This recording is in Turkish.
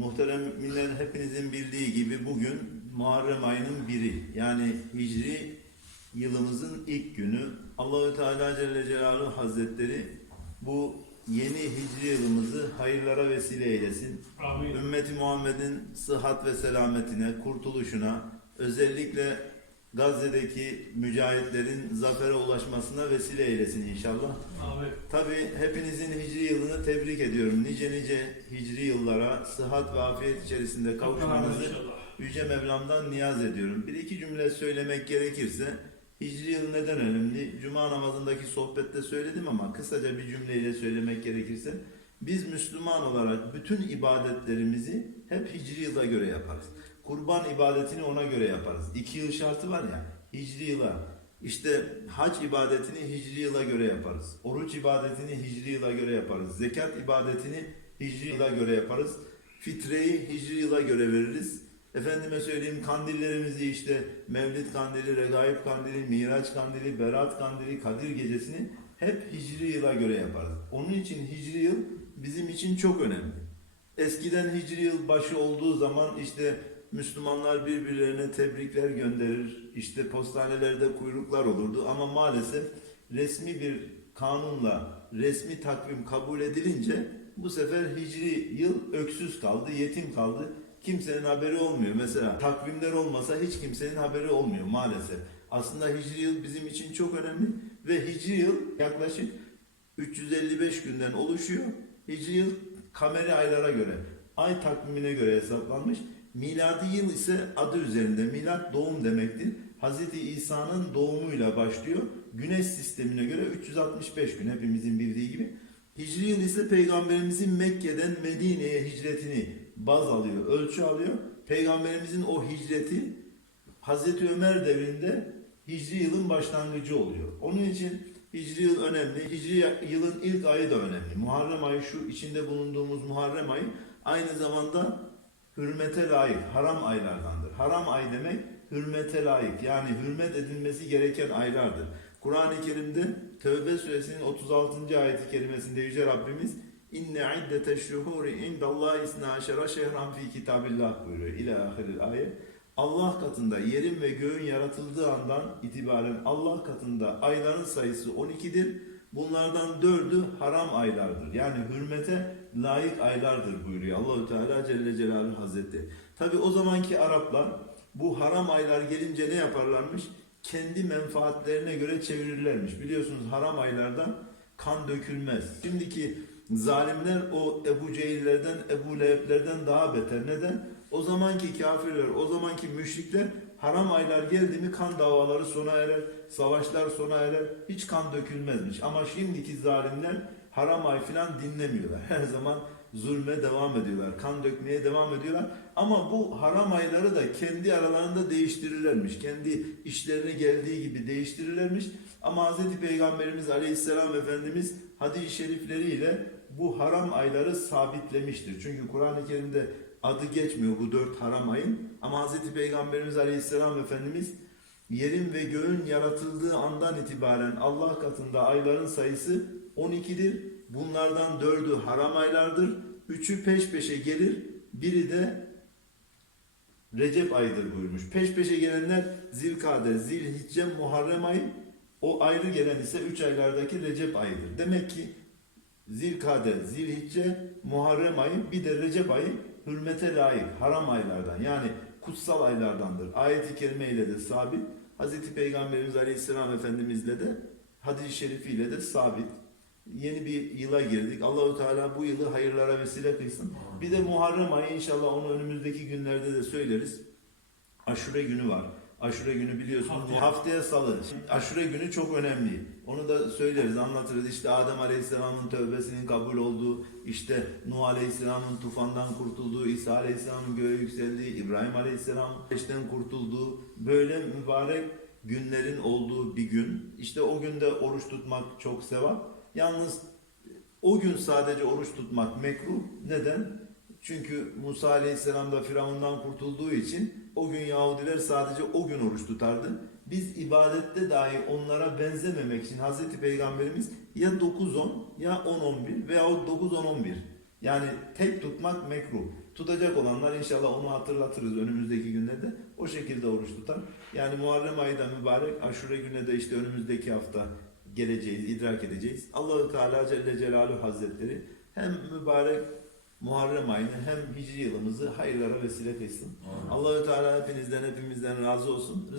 Muhterem millet hepinizin bildiği gibi bugün Muharrem ayının biri. Yani Hicri yılımızın ilk günü. Allahü Teala Celle Celaluhu Hazretleri bu yeni Hicri yılımızı hayırlara vesile eylesin. Amin. Ümmeti Muhammed'in sıhhat ve selametine, kurtuluşuna, özellikle Gazze'deki mücahitlerin zafere ulaşmasına vesile eylesin inşallah. Tabi hepinizin hicri yılını tebrik ediyorum. Nice nice hicri yıllara sıhhat ve afiyet içerisinde kavuşmanızı. Yüce Mevlam'dan niyaz ediyorum. Bir iki cümle söylemek gerekirse hicri yıl neden önemli? Cuma namazındaki sohbette söyledim ama kısaca bir cümleyle söylemek gerekirse biz Müslüman olarak bütün ibadetlerimizi hep hicri yıla göre yaparız. Kurban ibadetini ona göre yaparız. İki yıl şartı var ya hicri yıla. İşte hac ibadetini hicri yıla göre yaparız. Oruç ibadetini hicri yıla göre yaparız. Zekat ibadetini hicri yıla göre yaparız. Fitreyi hicri yıla göre veririz. Efendime söyleyeyim kandillerimizi işte Mevlid kandili, Regaib kandili, Miraç kandili, Berat kandili, Kadir gecesini hep hicri yıla göre yaparız. Onun için hicri yıl bizim için çok önemli. Eskiden hicri yıl başı olduğu zaman işte Müslümanlar birbirlerine tebrikler gönderir. İşte postanelerde kuyruklar olurdu ama maalesef resmi bir kanunla resmi takvim kabul edilince bu sefer hicri yıl öksüz kaldı, yetim kaldı. Kimsenin haberi olmuyor. Mesela takvimler olmasa hiç kimsenin haberi olmuyor maalesef. Aslında hicri yıl bizim için çok önemli ve hicri yıl yaklaşık 355 günden oluşuyor. Hicri yıl kameri aylara göre, ay takvimine göre hesaplanmış. Miladi yıl ise adı üzerinde. Milat doğum demektir. Hz. İsa'nın doğumuyla başlıyor. Güneş sistemine göre 365 gün hepimizin bildiği gibi. Hicri yıl ise Peygamberimizin Mekke'den Medine'ye hicretini baz alıyor, ölçü alıyor. Peygamberimizin o hicreti Hazreti Ömer devrinde Hicri yılın başlangıcı oluyor. Onun için Hicri yıl önemli. Hicri yılın ilk ayı da önemli. Muharrem ayı şu içinde bulunduğumuz Muharrem ayı aynı zamanda hürmete layık, haram aylardandır. Haram ay demek hürmete layık yani hürmet edilmesi gereken aylardır. Kur'an-ı Kerim'de Tevbe suresinin 36. ayeti kerimesinde Yüce Rabbimiz İnne iddete şuhuri indallahi isna aşara şehran fi kitabillah buyuruyor. İlâ ahiril ayet. Allah katında yerin ve göğün yaratıldığı andan itibaren Allah katında ayların sayısı 12'dir. Bunlardan dördü haram aylardır. Yani hürmete layık aylardır buyuruyor Allahü Teala Celle Celaluhu Hazretleri. Tabi o zamanki Araplar bu haram aylar gelince ne yaparlarmış? Kendi menfaatlerine göre çevirirlermiş. Biliyorsunuz haram aylardan kan dökülmez. Şimdiki zalimler o Ebu Cehillerden, Ebu Leheb'lerden daha beter. Neden? O zamanki kafirler, o zamanki müşrikler haram aylar geldi mi kan davaları sona erer, savaşlar sona erer, hiç kan dökülmezmiş. Ama şimdiki zalimler haram ay filan dinlemiyorlar. Her zaman zulme devam ediyorlar, kan dökmeye devam ediyorlar. Ama bu haram ayları da kendi aralarında değiştirirlermiş. Kendi işlerine geldiği gibi değiştirirlermiş. Ama Hz. Peygamberimiz Aleyhisselam Efendimiz hadis-i şerifleriyle bu haram ayları sabitlemiştir. Çünkü Kur'an-ı Kerim'de adı geçmiyor bu dört haram ayın. Ama Hz. Peygamberimiz Aleyhisselam Efendimiz yerin ve göğün yaratıldığı andan itibaren Allah katında ayların sayısı 12'dir. Bunlardan dördü haram aylardır. Üçü peş peşe gelir. Biri de Recep ayıdır buyurmuş. Peş peşe gelenler Zilkade, Zilhicce, Muharrem ayı. O ayrı gelen ise üç aylardaki Recep ayıdır. Demek ki Zilkade, Zilhicce, Muharrem ayı bir de Recep ayı hürmete layık haram aylardan yani kutsal aylardandır. Ayet-i kerime ile de sabit. Hazreti Peygamberimiz Aleyhisselam Efendimizle de hadis-i şerifiyle de sabit. Yeni bir yıla girdik. Allahu Teala bu yılı hayırlara vesile kılsın. Bir de Muharrem ayı inşallah onu önümüzdeki günlerde de söyleriz. Aşure günü var. Aşure günü biliyorsunuz Haftaya. haftaya salı. Aşure günü çok önemli. Onu da söyleriz, anlatırız. İşte Adem Aleyhisselam'ın tövbesinin kabul olduğu, işte Nuh Aleyhisselam'ın tufandan kurtulduğu, İsa Aleyhisselam'ın göğe yükseldiği, İbrahim Aleyhisselam ateşten kurtulduğu böyle mübarek günlerin olduğu bir gün. İşte o günde oruç tutmak çok sevap. Yalnız o gün sadece oruç tutmak mekruh. Neden? Çünkü Musa Aleyhisselam da Firavundan kurtulduğu için o gün Yahudiler sadece o gün oruç tutardı. Biz ibadette dahi onlara benzememek için Hazreti Peygamberimiz ya 9-10 ya 10-11 veya 9-10-11 yani tek tutmak mekruh. Tutacak olanlar inşallah onu hatırlatırız önümüzdeki günlerde. O şekilde oruç tutar. Yani Muharrem ayı da mübarek. Aşure günü de işte önümüzdeki hafta geleceğiz, idrak edeceğiz. Allahu Teala Celle Celaluhu Hazretleri hem mübarek Muharrem ayını hem hicri yılımızı hayırlara vesile kılsın. Allahü Teala hepinizden hepimizden razı olsun.